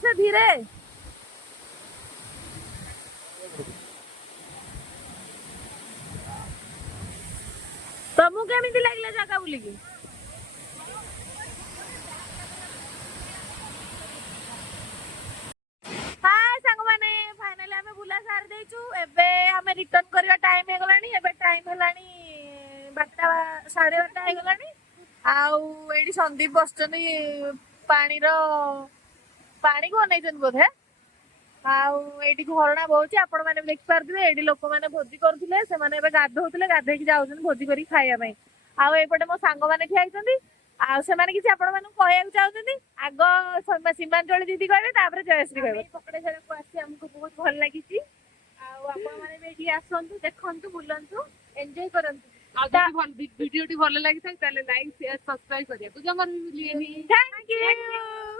से धीरे तुमको केमिति लागला जगह बुलिकी हाय सांग माने फाइनली हमें बुला सार देचु एबे हमें रिटर्न करबा टाइम हे गलानी एबे टाइम हलानी 12:30 12:30 हे गलानी आउ एडी संदीप बसचनी पानी रो पानी को नै जन बोधे आउ एडी झरणा बहुची आपण माने देख पारथिबे एडी लोक माने भोजी करथिले से माने एबे गाधौथिले गाधे की जाउछन भोजी करी खाया पई आउ एपटे मो सांग माने ठियाइछंती आ से माने किछि आपण माने कहया चाहउछंती आगो सीमांचल दीदी कहबे तापर जयश्री कहबे पकड़े छड़े को आसी हमको बहुत भल लागिछि आउ आपण माने बेठी आसंतु देखंतु बुलंतु एन्जॉय करंतु आ वीडियो टी भल लागि ताले लाइक शेयर सब्सक्राइब करिया तो जमर मिलियनी थैंक यू